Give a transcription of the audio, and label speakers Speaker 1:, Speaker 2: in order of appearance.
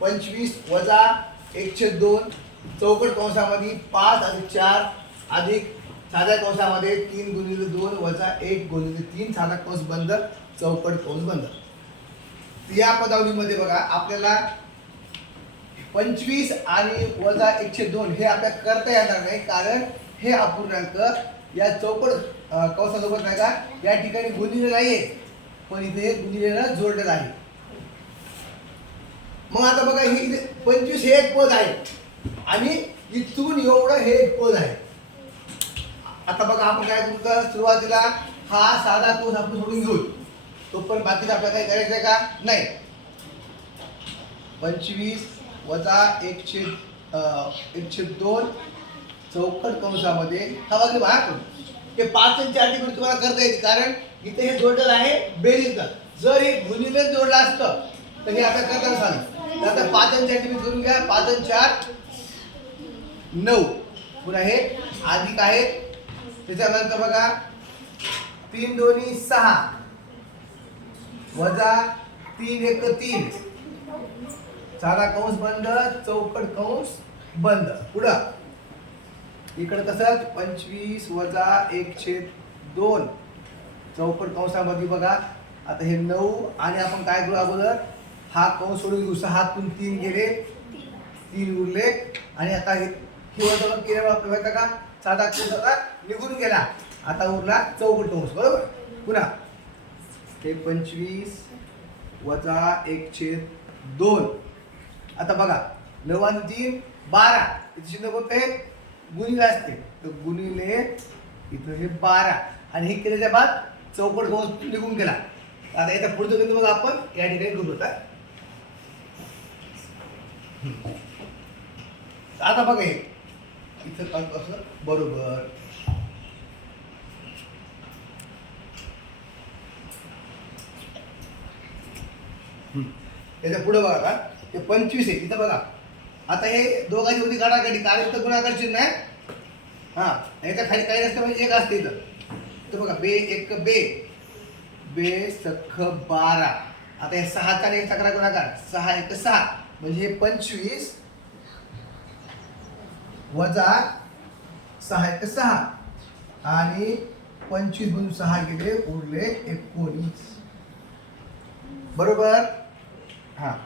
Speaker 1: पंचवीस वजा एकशे दोन चौकट कंसामध्ये पाच अधिक चार अधिक साध्या कंसामध्ये तीन गुणिले दोन वजा एक गुणिले तीन साधा कंस बंद चौकट कंस बंद या पदावलीमध्ये बघा आपल्याला पंचवीस आणि वजा एकशे दोन हे आपल्याला करता येणार नाही कारण हे अपूर्णांक या चौकट कंसासोबत नाही का या ठिकाणी गुणिले नाहीये. पण इथे गुणिलेलं जोडलेलं आहे. मग आता बघा ही पंचवीस हे एक पद आहे. आणि इथून एवढं हे एक पद आहे. आता बघा आपण काय करू सुरुवातीला हा साधा कोस आपण सोडून घेऊ. तो पण बाकीचं आपल्याला काही करायचं आहे का? नाही. पंचवीस वजा एकशे एकशे दोन चौकट कंसामध्ये. हा वगैरे भाग ते पाच आणि चार तुम्हाला करता येते. कारण इथे हे जोडलेलं आहे बेरीजला जर हे गुणिले जोडलं असतं तर हे आता करताना सांग. आता पाच आणि चार करून घ्या. पाच आणि चार नऊ. पुन्हा हे अधिक आहे. त्याच्यानंतर बघा तीन दोन्ही सहा. वजा तीन एक तीन. साधा कंस बंद चौकट कंस बंद. पुढं. इकडं तसंच पंचवीस वजा एकशे दोन. चौकट कंसामध्ये बघा. आता हे नऊ. आणि आपण काय करू अगोदर? हा कौन सोडून घेऊ हातून तीन गेले. तीन उरले. आणि आता हे हे केल्यामुळे का? साधा आता निघून गेला. आता उरला चौकट कंस बरोबर? पुन्हा. हे पंचवीस वजा एकशे दोन. आता बघा नऊ आणि तीन बारा. इथे शिल्लक होते गुणिले असते. तर गुणिले इथं हे बारा. आणि हे केल्याच्या बाद चौकट कंस निघून गेला. आता याचा पुढचं गणित मग आपण. या ठिकाणी करू होता आता बघा हे. इथं काय कसं बरोबर. याच्यापुढे बघा का? ते पंचवीस आहे. इथं बघा. आता हे दोघांची होती गाडागाडी कारण तर गुणाकार चिन्ह आहे हा याच्या खाली काही नसतं म्हणजे एक असते इथं. तर बघा. बे एक बे. बे सख बारा. आता हे सहाचा आणि एक सकरा गुणाकार. सहा एक सहा. म्हणजे हे पंचवीस वजा सहा सहा. आणि पंचवीस म्हणून सहा गेले उरले एकोणीस. बरोबर? हा.